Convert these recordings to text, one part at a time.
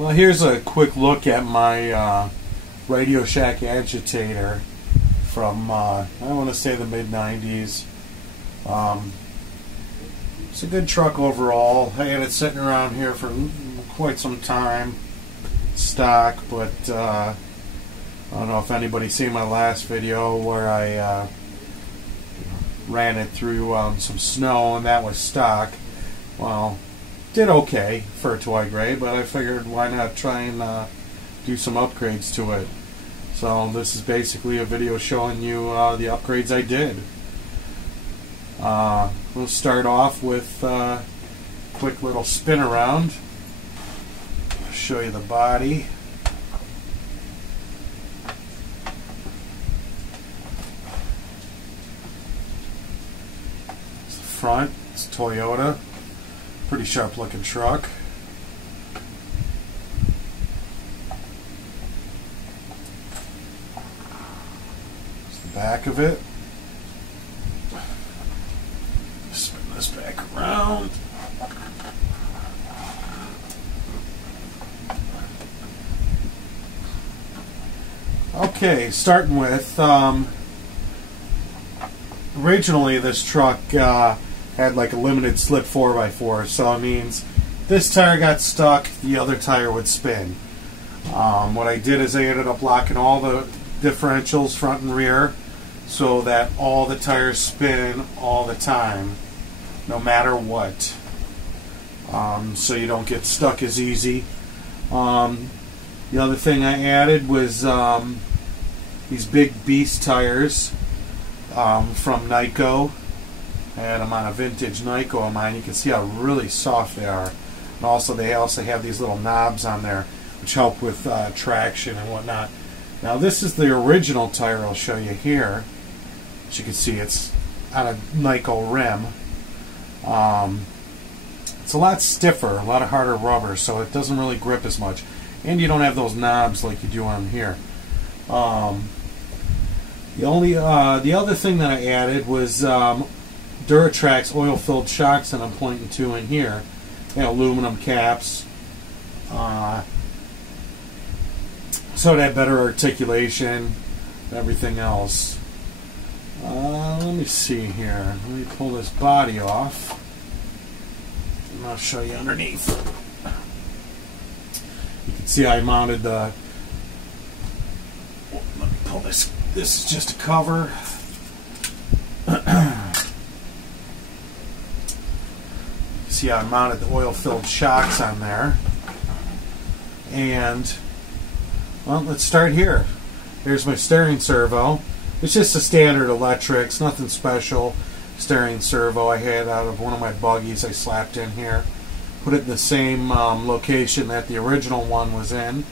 Well, here's a quick look at my Radio Shack Agitator from, I want to say the mid-90s. It's a good truck overall. I had it sitting around here for quite some time, stock, but I don't know if anybody's seen my last video where I ran it through some snow, and that was stock. Well, did okay for a toy grade, but I figured why not try and do some upgrades to it. So this is basically a video showing you the upgrades I did. We'll start off with a quick little spin around. I'll show you the body. It's the front. It's Toyota. Pretty sharp looking truck. It's the back of it. Spin this back around. Okay, starting with originally this truck had like a limited slip 4x4, so it means this tire got stuck, the other tire would spin. What I did is I ended up locking all the differentials front and rear so that all the tires spin all the time, no matter what, so you don't get stuck as easy. The other thing I added was these big beast tires from Nyko. I had them on a vintage Nyko of mine. You can see how really soft they are. And also they also have these little knobs on there which help with traction and whatnot. Now this is the original tire I'll show you here. As you can see, it's on a Nyko rim. It's a lot stiffer, a lot of harder rubber, so it doesn't really grip as much. And you don't have those knobs like you do on here. The other thing that I added was Duratrax oil-filled shocks that I'm pointing to in here. They have aluminum caps, so it had better articulation and everything else. Let me see here. Let me pull this body off, and I'll show you underneath. You can see I mounted the... Let me pull this. This is just a cover. See how I mounted the oil-filled shocks on there. And, well, let's start here. Here's my steering servo. It's just a standard electrics, nothing special. Steering servo I had out of one of my buggies I slapped in here. Put it in the same location that the original one was in.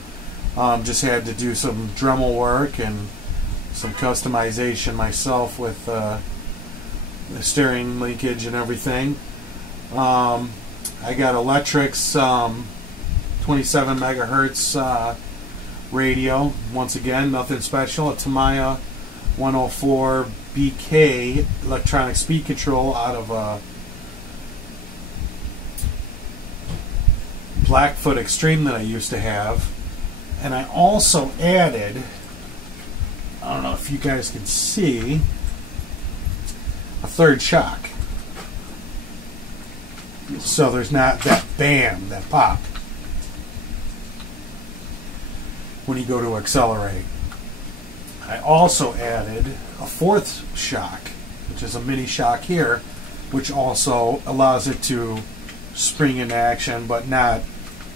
Just had to do some Dremel work and some customization myself with the steering linkage and everything. I got electrics 27 megahertz radio. Once again, nothing special. A Tamiya 104 BK electronic speed control out of a Blackfoot Extreme that I used to have. And I also added, I don't know if you guys can see, a third shock. So there's not that bam, that pop when you go to accelerate. I also added a fourth shock, which is a mini shock here, which also allows it to spring into action but not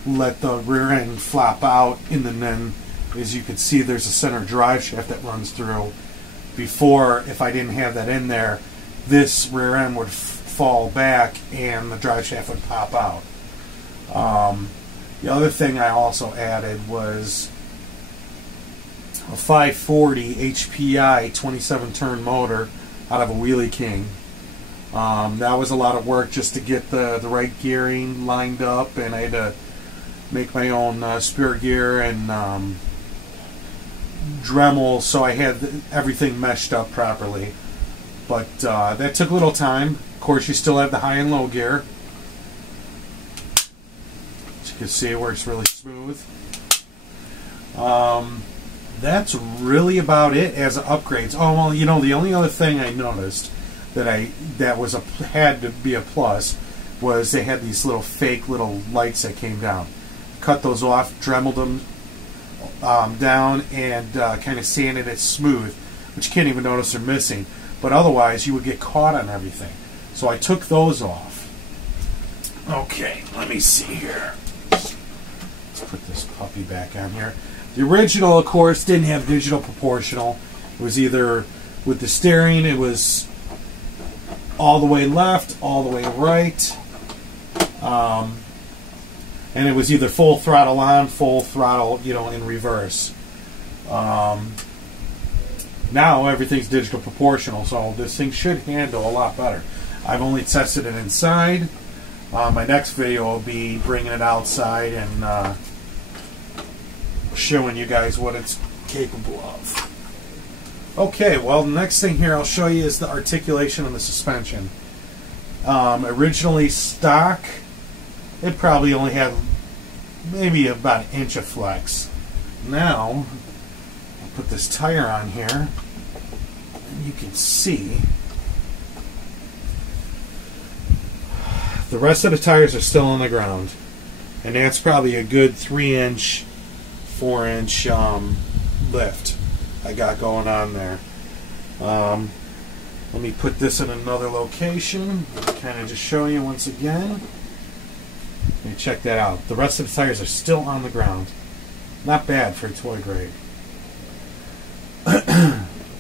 let the rear end flop out. And then, as you can see, there's a center drive shaft that runs through. Before, if I didn't have that in there, this rear end would fall back and the drive shaft would pop out. The other thing I also added was a 540 HPI 27 turn motor out of a Wheelie King. That was a lot of work just to get the right gearing lined up, and I had to make my own spear gear and Dremel, so I had everything meshed up properly. But that took a little time. Of course, you still have the high and low gear. As you can see it works really smooth. That's really about it as upgrades. Oh well, you know, the only other thing I noticed that had to be a plus was they had these little fake little lights that came down. Cut those off, dremeled them down, and kind of sanded it smooth, which you can't even notice they're missing. But otherwise, you would get caught on everything. So I took those off. Okay, let me see here. Let's put this puppy back on here. The original, of course, didn't have digital proportional. It was either with the steering, it was all the way left, all the way right. And it was either full throttle on, full throttle, you know, in reverse. Now everything's digital proportional, so this thing should handle a lot better. I've only tested it inside. My next video will be bringing it outside and showing you guys what it's capable of. Okay, well, the next thing here I'll show you is the articulation of the suspension. Originally stock, it probably only had maybe about an inch of flex. Now, I'll put this tire on here, and you can see the rest of the tires are still on the ground, and that's probably a good 3-inch, 4-inch lift I got going on there. Let me put this in another location, kind of just show you once again. Let me check that out. The rest of the tires are still on the ground. Not bad for a toy grade.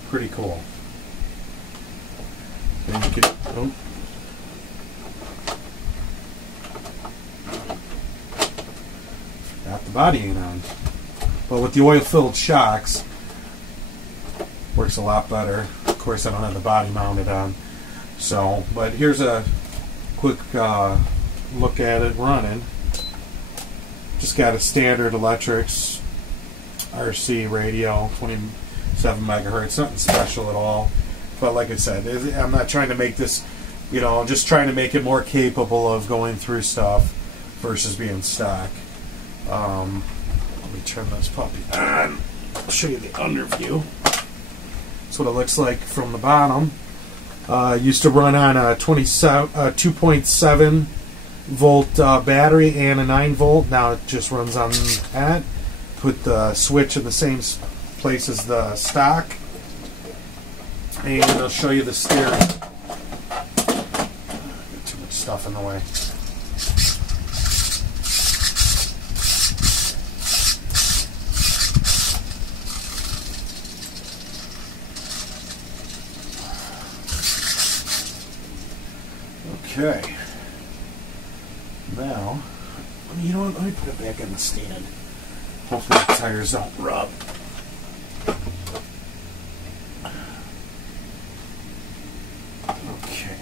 Pretty cool. Then you could, got the body ain't on. But with the oil-filled shocks, works a lot better. Of course, I don't have the body mounted on. So, but here's a quick look at it running. Just got a standard electrics RC radio, 27 megahertz, nothing special at all. But like I said, I'm not trying to make this, you know, I'm just trying to make it more capable of going through stuff versus being stock. Let me turn this puppy on. I'll show you the under view. That's what it looks like from the bottom. Used to run on a 2.7 volt battery and a 9 volt. Now it just runs on that. Put the switch in the same place as the stock. And I'll show you the steering. Too much stuff in the way. Okay. Now, you know what? Let me put it back in the stand. Hopefully the tires don't rub. Okay.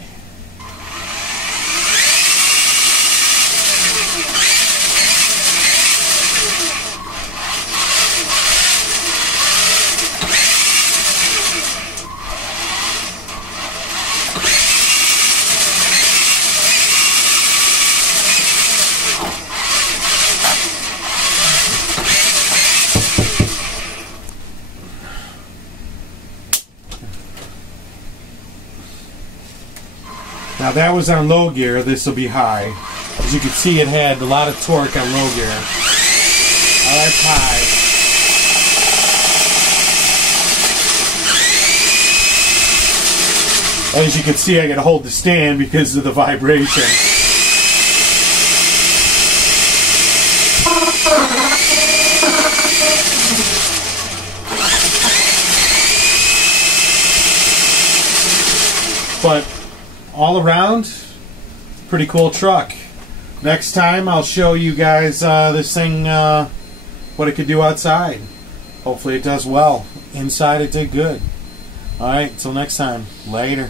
Now that was on low gear, this will be high. As you can see, it had a lot of torque on low gear. Now that's high. As you can see, I got to hold the stand because of the vibration. But all around, pretty cool truck. Next time I'll show you guys this thing, what it could do outside. Hopefully it does well. Inside it did good. Alright, until next time. Later.